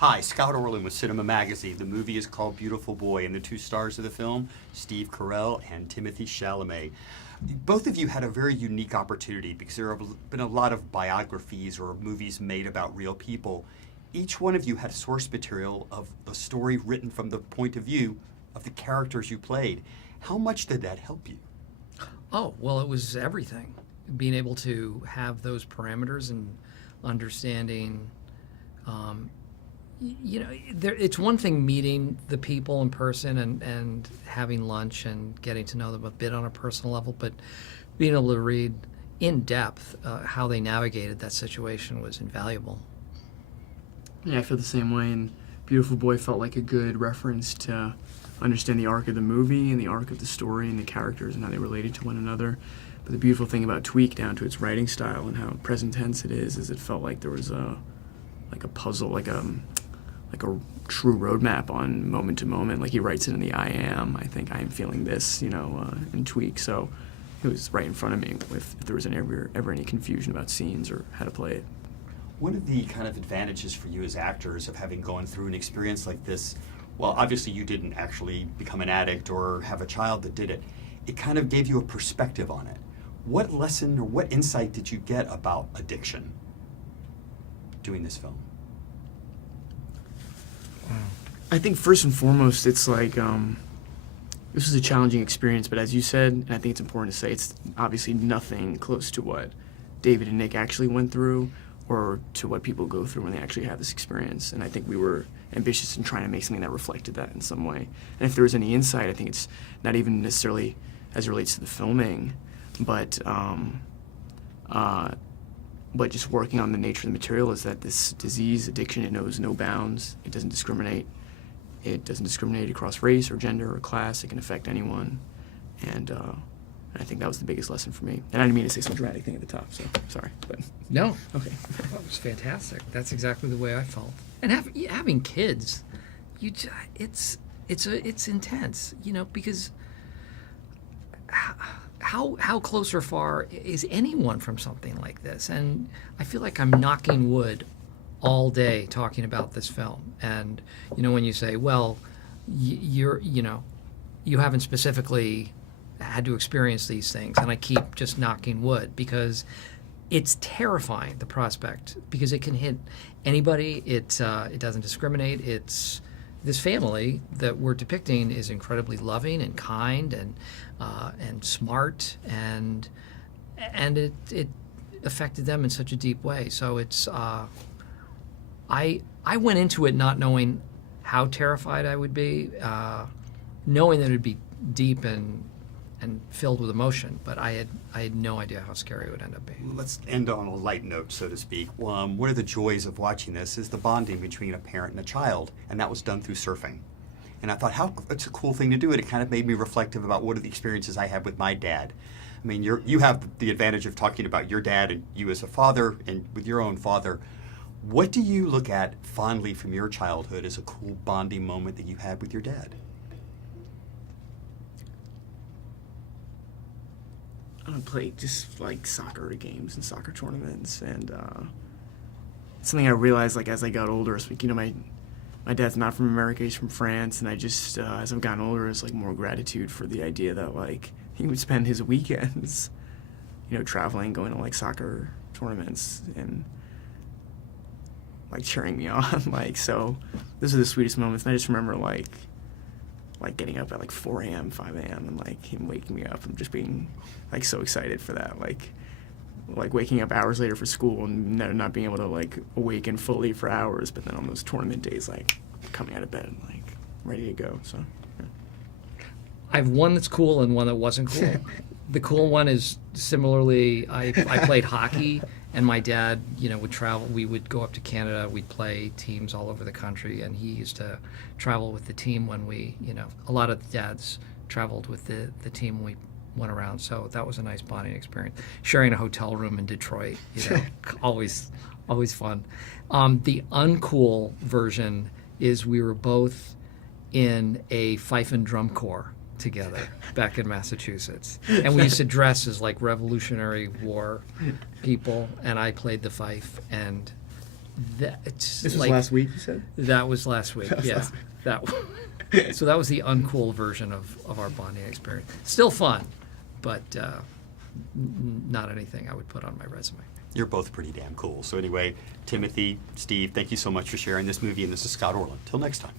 Hi, Scott Orland with CINEMA-Magazin. The movie is called Beautiful Boy, and the two stars of the film, Steve Carell and Timothée Chalamet. Both of you had a very unique opportunity because there have been a lot of biographies or movies made about real people. Each one of you had source material of a story written from the point of view of the characters you played. How much did that help you? Oh, well, it was everything. Being able to have those parameters and understanding, it's one thing meeting the people in person and having lunch and getting to know them a bit on a personal level, but being able to read in depth how they navigated that situation was invaluable. Yeah, I feel the same way, and Beautiful Boy felt like a good reference to understand the arc of the movie and the arc of the story and the characters and how they related to one another. But the beautiful thing about Tweak, down to its writing style and how present tense it is it felt like there was a puzzle, like a true roadmap on moment to moment. Like he writes it in the I think I am feeling this, in Tweak. So it was right in front of me if there was ever any confusion about scenes or how to play it. One of the kind of advantages for you as actors of having gone through an experience like this, well, obviously you didn't actually become an addict or have a child that did it. It kind of gave you a perspective on it. What lesson or what insight did you get about addiction doing this film? I think first and foremost, it's like this was a challenging experience, but as you said, and I think it's important to say, it's obviously nothing close to what David and Nick actually went through or to what people go through when they actually have this experience. And I think we were ambitious in trying to make something that reflected that in some way. And if there was any insight, I think it's not even necessarily as it relates to the filming, but just working on the nature of the material is that this disease, addiction, it knows no bounds. It doesn't discriminate. It doesn't discriminate across race or gender or class. It can affect anyone. And I think that was the biggest lesson for me. And I didn't mean to say some dramatic thing at the top, so sorry. But No. okay. That was fantastic. That's exactly the way I felt. And having kids, it's intense, because how close or far is anyone from something like this? And I feel like I'm knocking wood all day talking about this film. And when you say, well, you haven't specifically had to experience these things, and I keep just knocking wood because it's terrifying, the prospect, because it can hit anybody. It doesn't discriminate. It's this family that we're depicting is incredibly loving and kind and smart, and it affected them in such a deep way. So it's I went into it not knowing how terrified I would be, knowing that it would be deep and filled with emotion, but I had no idea how scary it would end up being. Let's end on a light note, so to speak. One of the joys of watching this is the bonding between a parent and a child, and that was done through surfing. And I thought, it's a cool thing to do, and it kind of made me reflective about what are the experiences I had with my dad. I mean, you have the advantage of talking about your dad and you as a father and with your own father. What do you look at fondly from your childhood as a cool bonding moment that you had with your dad? I play just like soccer games and soccer tournaments, and something I realized as I got older. So, my dad's not from America; he's from France, and I just as I've gotten older, it's more gratitude for the idea that he would spend his weekends, traveling, going to soccer tournaments, and cheering me on. So those are the sweetest moments. And I just remember getting up at 4 a.m., 5 a.m. and him waking me up and just being so excited for that. Waking up hours later for school and not being able to awaken fully for hours, but then on those tournament days, coming out of bed and ready to go. So yeah. I have one that's cool and one that wasn't cool. The cool one is similarly, I played hockey, and my dad, would travel. We would go up to Canada. We'd play teams all over the country, and he used to travel with the team when we, a lot of dads traveled with the team when we went around. So that was a nice bonding experience. Sharing a hotel room in Detroit, always fun. The uncool version is we were both in a fife and drum corps together back in Massachusetts, and we used to dress as Revolutionary War people, and I played the fife, and it's This was like, last week, you said? That was last week. That was Yeah, last so that was the uncool version of our bonding experience. Still fun, but not anything I would put on my resume. You're both pretty damn cool. So anyway, Timothy, Steve, thank you so much for sharing this movie, and this is Scott Orland. Till next time.